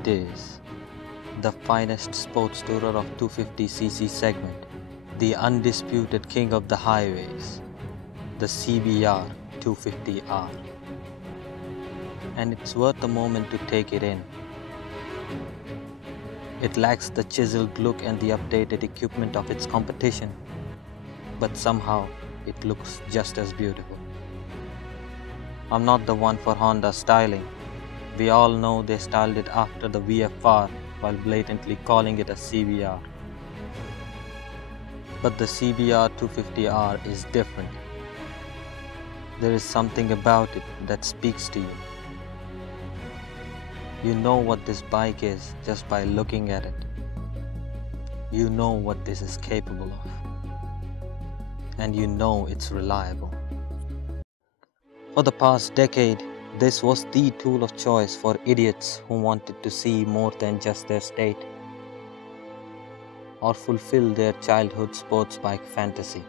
it is, the finest sports tourer of 250cc segment, the undisputed king of the highways, the CBR250R. And it's worth a moment to take it in. It lacks the chiseled look and the updated equipment of its competition, but somehow it looks just as beautiful. I'm not the one for Honda styling. We all know they styled it after the VFR while blatantly calling it a CBR. But the CBR250R is different. There is something about it that speaks to you. You know what this bike is just by looking at it. You know what this is capable of. And you know it's reliable. For the past decade, this was the tool of choice for idiots who wanted to see more than just their state or fulfill their childhood sports bike fantasy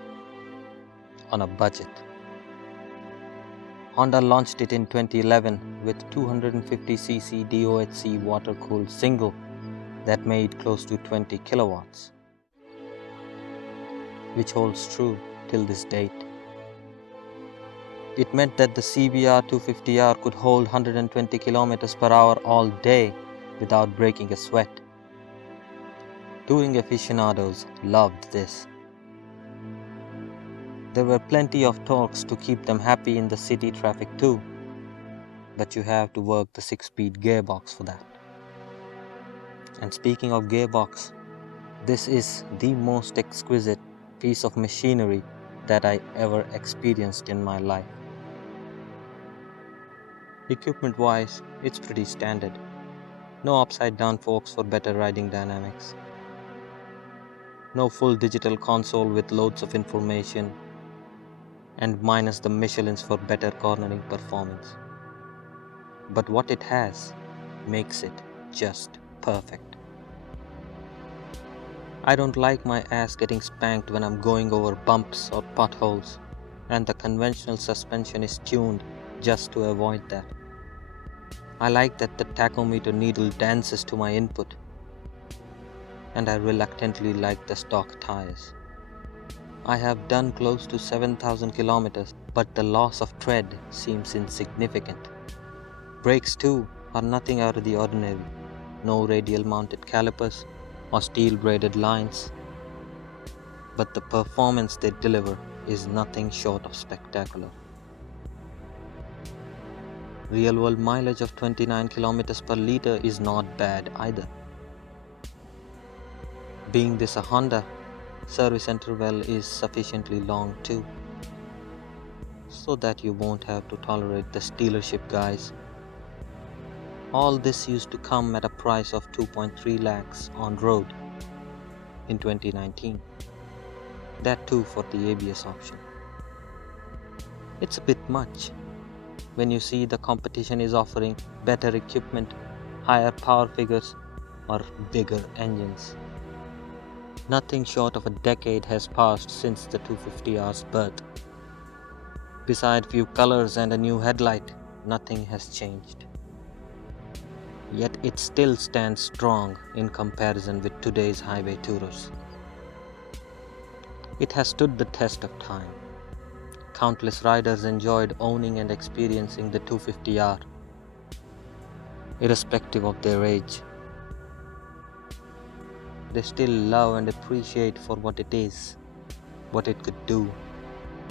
on a budget. Honda launched it in 2011 with 250cc DOHC water-cooled single that made close to 20 kilowatts, which holds true till this date. It meant that the CBR250R could hold 120 km per hour all day without breaking a sweat. Touring aficionados loved this. There were plenty of torques to keep them happy in the city traffic too, but you have to work the 6-speed gearbox for that. And speaking of gearbox, this is the most exquisite piece of machinery that I ever experienced in my life. Equipment-wise, it's pretty standard. No upside-down forks for better riding dynamics. No full digital console with loads of information, and minus the Michelins for better cornering performance. But what it has makes it just perfect. I don't like my ass getting spanked when I'm going over bumps or potholes, and the conventional suspension is tuned just to avoid that. I like that the tachometer needle dances to my input, and I reluctantly like the stock tires. I have done close to 7,000 kilometers, but the loss of tread seems insignificant. Brakes too are nothing out of the ordinary. No radial mounted calipers or steel braided lines, but the performance they deliver is nothing short of spectacular. Real world mileage of 29 km per liter is not bad either. Being this a Honda, service interval is sufficiently long too, so that you won't have to tolerate the dealership guys. All this used to come at a price of 2.3 lakhs on road in 2019. That too for the ABS option. It's a bit much when you see the competition is offering better equipment, higher power figures, or bigger engines. Nothing short of a decade has passed since the 250R's birth. Beside few colors and a new headlight, nothing has changed. Yet it still stands strong in comparison with today's highway tourers. It has stood the test of time. Countless riders enjoyed owning and experiencing the 250R, irrespective of their age. They still love and appreciate for what it is, what it could do,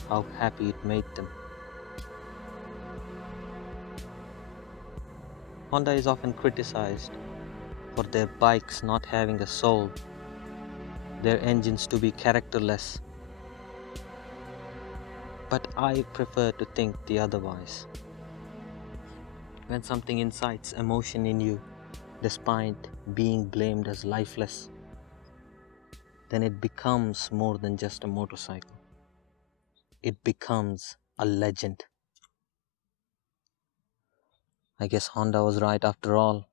how happy it made them. Honda is often criticized for their bikes not having a soul, their engines to be characterless. But I prefer to think the otherwise. When something incites emotion in you, despite being blamed as lifeless, then it becomes more than just a motorcycle. It becomes a legend. I guess Honda was right after all.